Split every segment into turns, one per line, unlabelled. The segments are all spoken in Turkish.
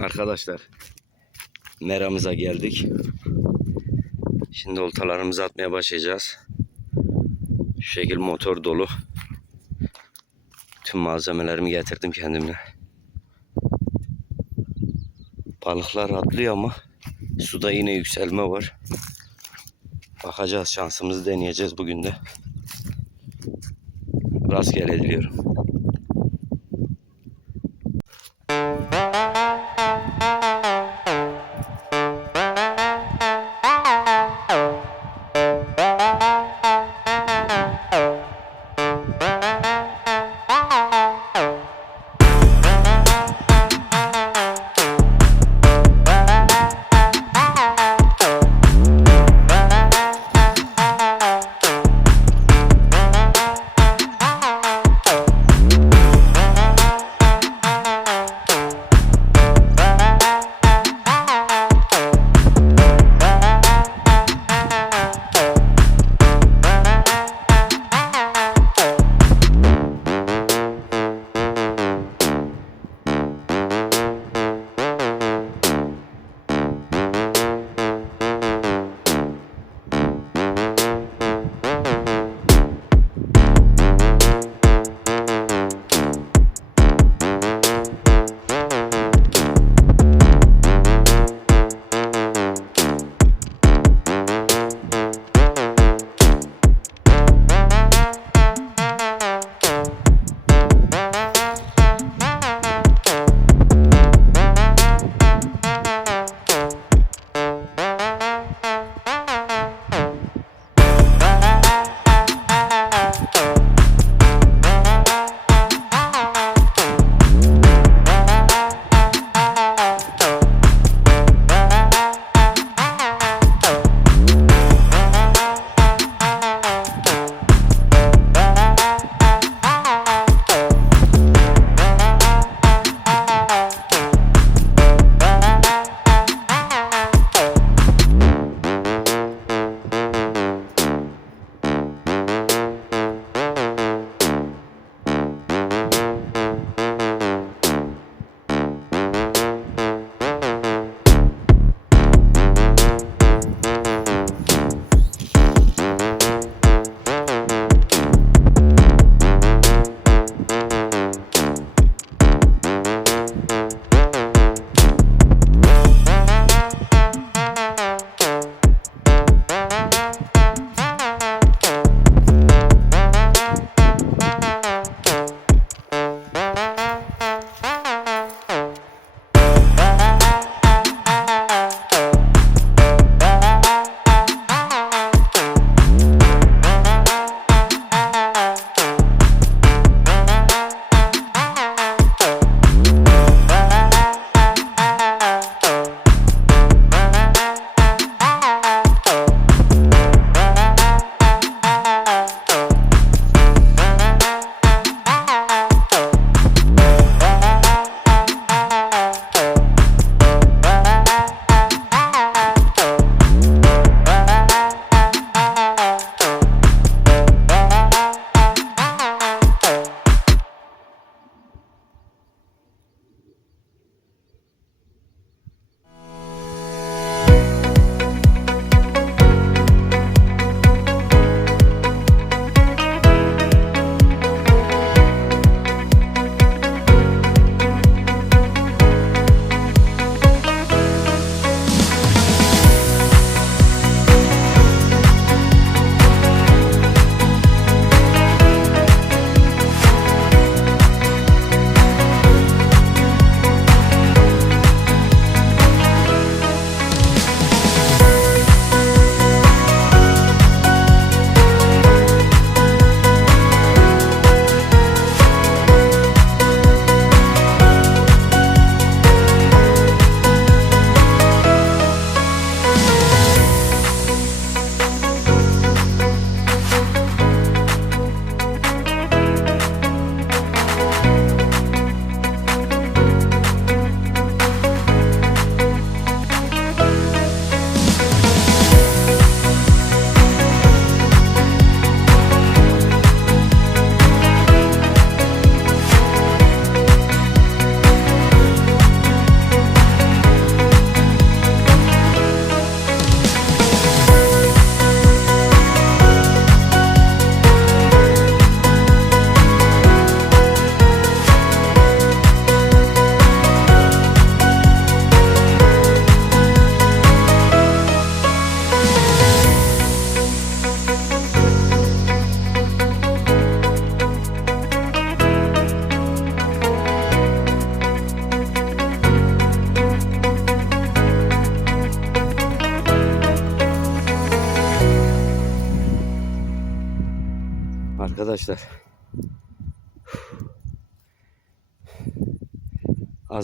Arkadaşlar meramıza geldik. Şimdi oltalarımızı atmaya başlayacağız. Şu şekil motor dolu. Tüm malzemelerimi getirdim kendimle. Balıklar atlıyor ama suda yine yükselme var. Bakacağız şansımızı deneyeceğiz bugün de. Rastgele ediyorum.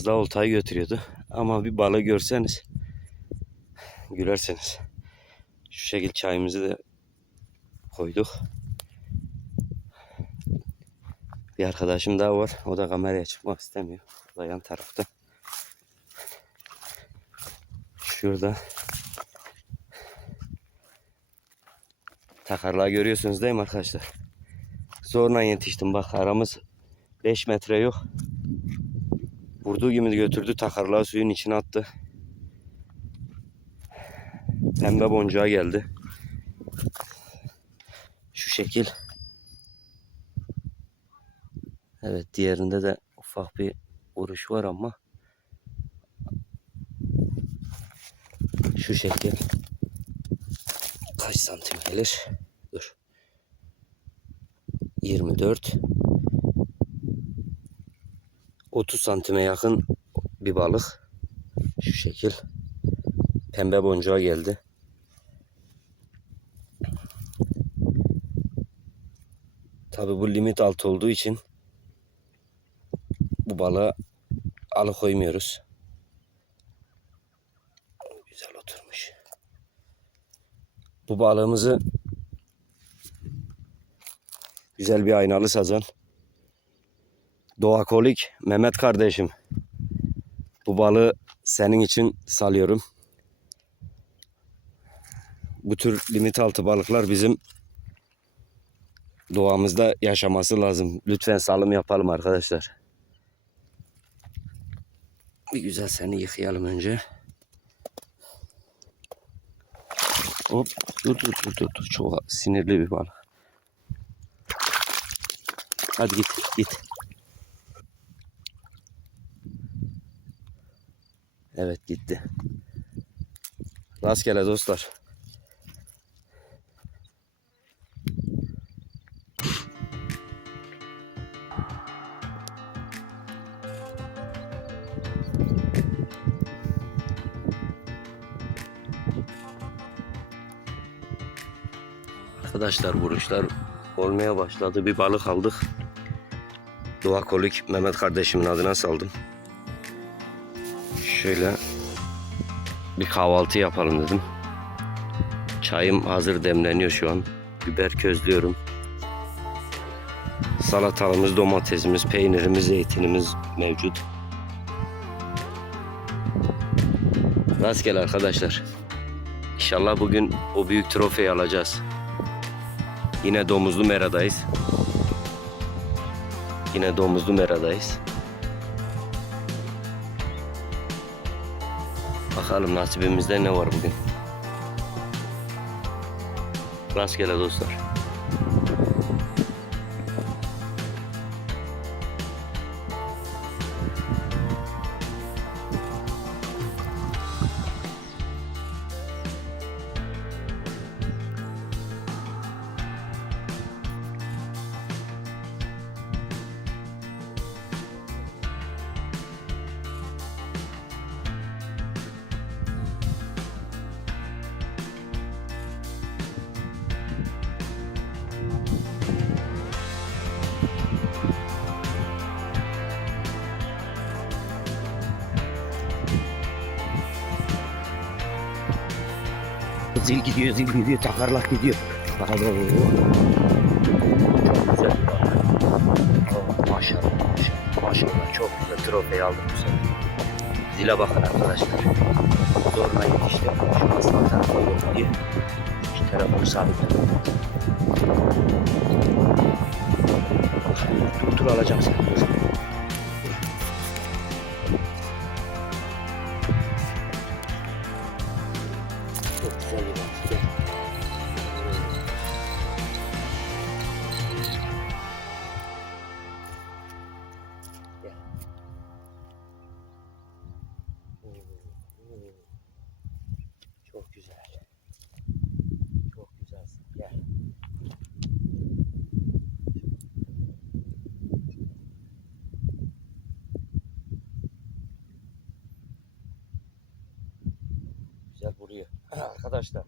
Az daha oltayı götürüyordu. Ama bir balığı görseniz gülersiniz. Şu şekil çayımızı da koyduk. Bir arkadaşım daha var. O da kameraya çıkmak istemiyor. O da yan tarafta. Şurada. Takarlığa görüyorsunuz değil mi arkadaşlar? Zorla yetiştim. Bak aramız 5 metre yok. Vurduğu gibi götürdü takarlığa suyun içine attı. Pembe boncuğa geldi. Şu şekil. Evet diğerinde de ufak bir vuruş var ama şu şekil kaç santim gelir? Dur. 24 30 santime yakın bir balık. Şu şekil. Pembe boncuğa geldi. Tabi bu limit altı olduğu için bu balığı alıkoymuyoruz. Güzel oturmuş. Bu balığımızı güzel bir aynalı sazan. Doğakolik Mehmet kardeşim. Bu balığı senin için salıyorum. Bu tür limit altı balıklar bizim doğamızda yaşaması lazım. Lütfen salım yapalım arkadaşlar. Bir güzel seni yıkayalım önce. Hop dur dur dur dur. dur. Çok sinirli bir balık. Hadi git git. Evet gitti. Rastgele dostlar. Arkadaşlar vuruşlar olmaya başladı. Bir balık aldık. Doğa Kolik Mehmet kardeşimin adına saldım. Şöyle bir kahvaltı yapalım dedim. Çayım hazır demleniyor şu an. Biber közlüyorum. Salatalımız, domatesimiz, peynirimiz, zeytinimiz mevcut. Rastgele arkadaşlar. İnşallah bugün o büyük trofeyi alacağız. Yine domuzlu meradayız. Yine domuzlu meradayız. Bakalım nasibimizde ne var bugün. Rastgele dostlar. Zil gidiyor, zil gidiyor, takarlak gidiyor. Bravo. Çok güzel. Oh, maşallah, maşallah, maşallah. Çok güzel trofeyi aldık bu sefer. Zile bakın arkadaşlar. Zorla yetiştim. Şu an sağ tarafa yok diye. Şu telefonu sabitledim. Dur dur alacağım Vuruyor. Arkadaşlar.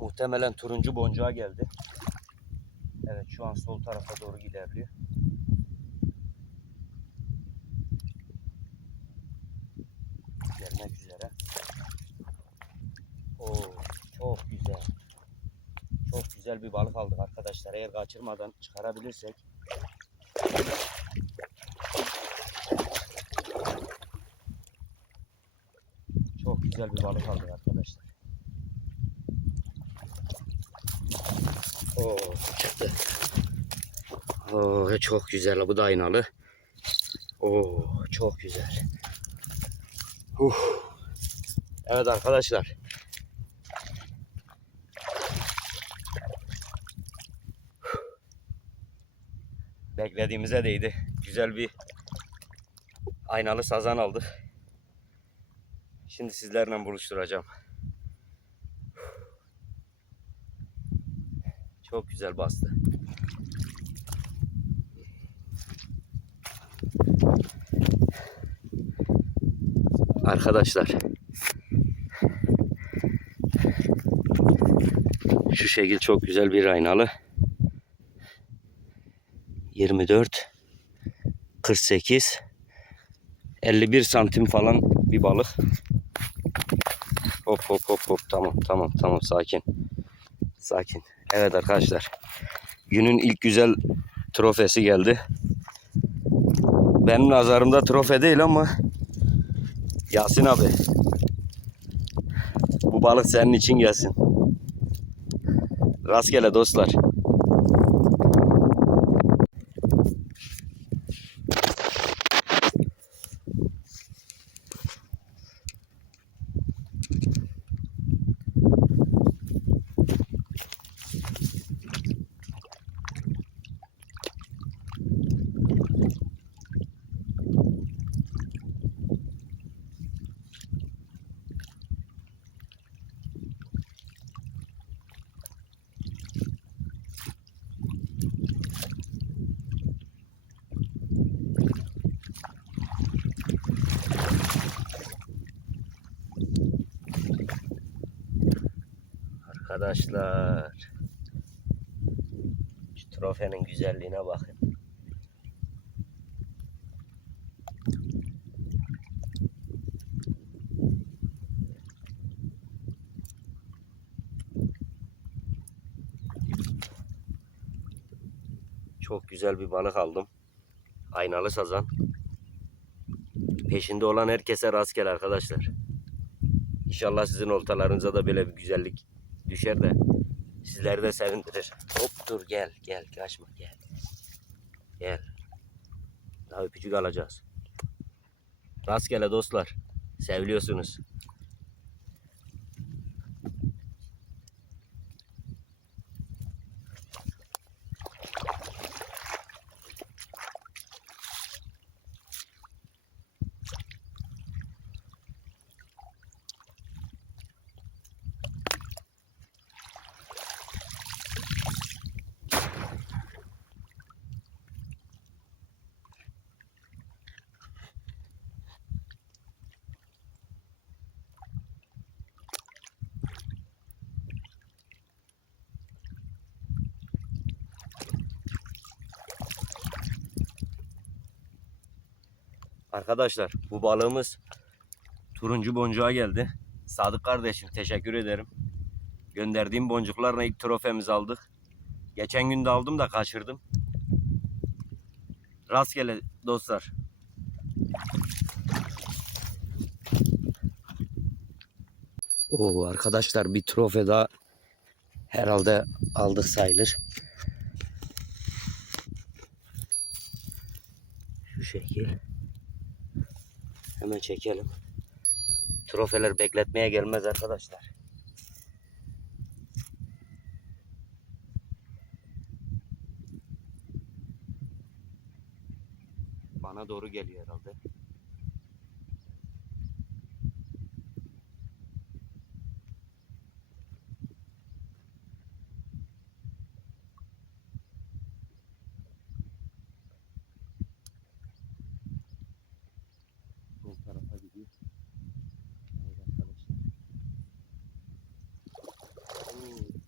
Muhtemelen turuncu boncuğa geldi. Evet şu an sol tarafa doğru ilerliyor. Gelmek üzere. Oo, çok güzel. Çok güzel bir balık aldık arkadaşlar. Eğer kaçırmadan çıkarabilirsek. Çok güzel bir balık aldık arkadaşlar. Oo, çıktı. Oo, çok güzel. Bu da aynalı. Oo, çok güzel. Uf. Evet arkadaşlar. Beklediğimize değdi. Güzel bir aynalı sazan aldık. Şimdi sizlerle buluşturacağım. Çok güzel bastı. Arkadaşlar. Şu şekil çok güzel bir aynalı. 24 48 51 santim falan bir balık. Hop hop hop hop tamam tamam tamam sakin. Sakin. Evet arkadaşlar. Günün ilk güzel trofesi geldi. Benim nazarımda trofe değil ama Yasin abi. Bu balık senin için gelsin. Rastgele dostlar. Arkadaşlar. Şu trofenin güzelliğine bakın. Çok güzel bir balık aldım. Aynalı sazan. Peşinde olan herkese rastgele arkadaşlar. İnşallah sizin oltalarınıza da böyle bir güzellik düşer de sizleri de sevindirir. Hop dur gel gel kaçma gel. Gel. Daha öpücük alacağız. Rastgele dostlar. Seviliyorsunuz. Arkadaşlar bu balığımız turuncu boncuğa geldi. Sadık kardeşim teşekkür ederim. Gönderdiğim boncuklarla ilk trofemizi aldık. Geçen gün de aldım da kaçırdım. Rastgele dostlar. Oo arkadaşlar bir trofe daha herhalde aldık sayılır. Şu şekil. Hemen çekelim. Trofeler bekletmeye gelmez arkadaşlar. Bana doğru geliyor herhalde. Sol tarafa gidiyor. Evet arkadaşlar. Oo.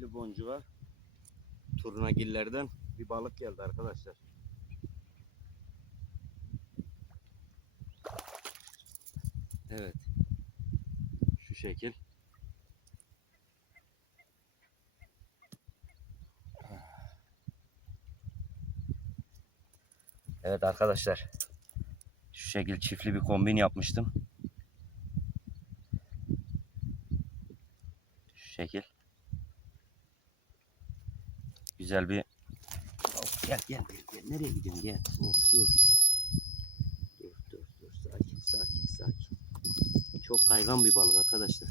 Mavi boncuğa turnagillerden bir balık geldi arkadaşlar. Evet. Şu şekil. Evet arkadaşlar. Şu şekil çiftli bir kombin yapmıştım. Şu şekil. Güzel bir Hop, gel gel gel. Nereye gidiyorsun gel. Hop, dur. Dur dur dur sakin sakin sakin. Çok kaygan bir balık arkadaşlar.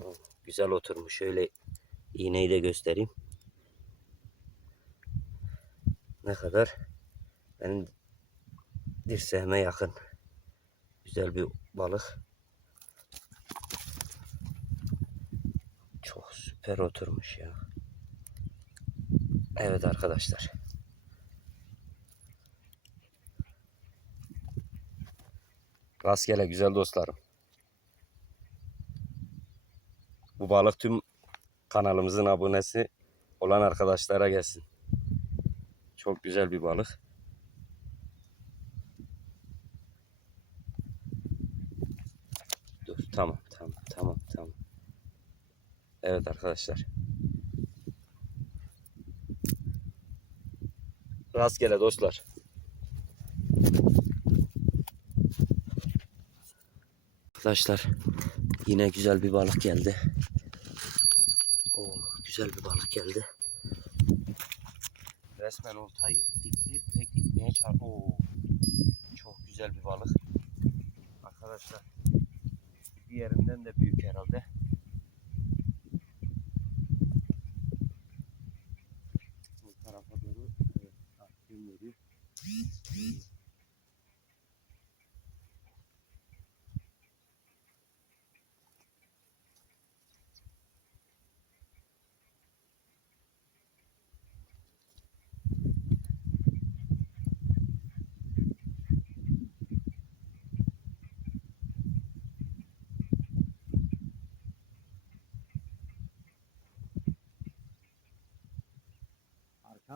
Oh, güzel oturmuş. Şöyle iğneyi de göstereyim. Ne kadar? Benim dirseğime yakın. Güzel bir balık. Çok süper oturmuş ya. Evet arkadaşlar. Rastgele güzel dostlarım. Bu balık tüm kanalımızın abonesi olan arkadaşlara gelsin. Çok güzel bir balık. Dur tamam tamam tamam tamam. Evet arkadaşlar. Rastgele dostlar. Arkadaşlar yine güzel bir balık geldi. Oh güzel bir balık geldi. Resmen oltayı dikti ve gitmeye çarptı. Oo, çok güzel bir balık. Arkadaşlar bir yerinden de büyük herhalde. Bu tarafa doğru evet, ha, yön veriyor.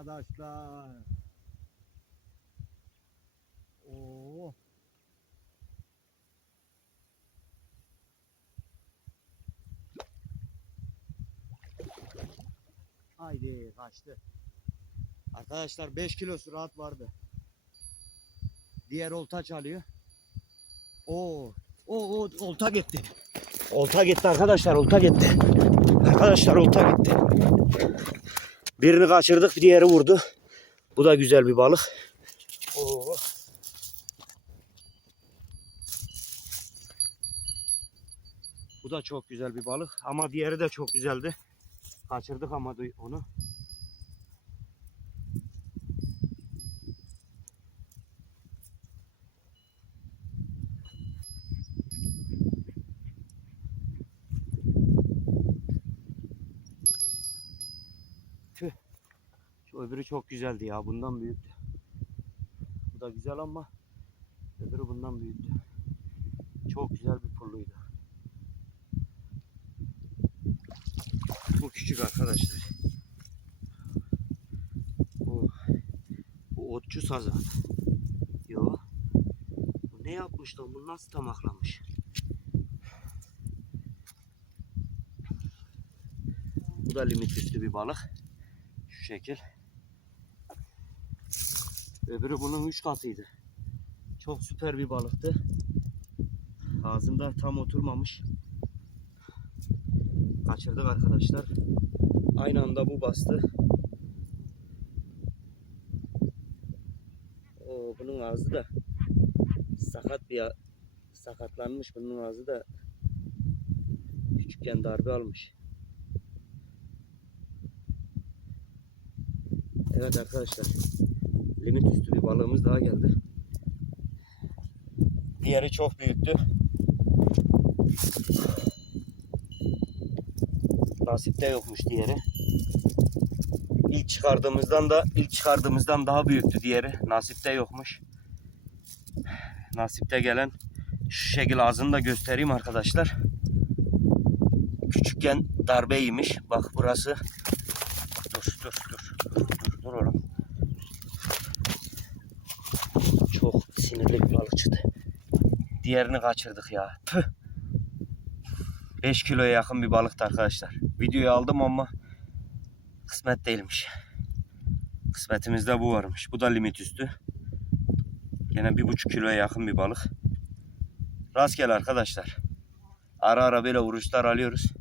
Arkadaşlar. Oo. Haydi kaçtı. Arkadaşlar 5 kilosu rahat vardı. Diğer olta çalıyor. Oo. O o olta gitti. Olta gitti arkadaşlar olta gitti. Arkadaşlar olta gitti.
Birini kaçırdık, diğeri vurdu. Bu da güzel bir balık. Oo. Bu da çok güzel bir balık ama diğeri de çok güzeldi. Kaçırdık ama onu. Tüh. Şu öbürü çok güzeldi ya. Bundan büyüktü. Bu da güzel ama öbürü bundan büyüktü. Çok güzel bir Küçük arkadaşlar. Bu, bu otçu sazan. Yo. Bu ne yapmış lan? Bu nasıl tamaklamış? Bu da limit üstü bir balık. Şu şekil. Öbürü bunun üç katıydı. Çok süper bir balıktı. Ağzında tam oturmamış. Kaçırdık arkadaşlar. Aynı anda bu bastı. Oo, bunun ağzı da sakat bir sakatlanmış. Bunun ağzı da küçükken darbe almış. Evet arkadaşlar. Limit üstü bir balığımız daha geldi. Diğeri çok büyüktü. Nasipte yokmuş diğeri. İlk çıkardığımızdan da ilk çıkardığımızdan daha büyüktü diğeri. Nasipte yokmuş. Nasipte gelen şu şekil ağzını da göstereyim arkadaşlar. küçükken darbe yemiş. Bak burası. Dur dur dur. Dur dur, dur oğlum. Çok sinirli bir balık çıktı. Diğerini kaçırdık ya. Püh. 5 kiloya yakın bir balıktı arkadaşlar. Videoyu aldım ama kısmet değilmiş. Kısmetimizde bu varmış. Bu da limit üstü. Gene bir buçuk kiloya yakın bir balık. Rastgele arkadaşlar. Ara ara böyle vuruşlar alıyoruz.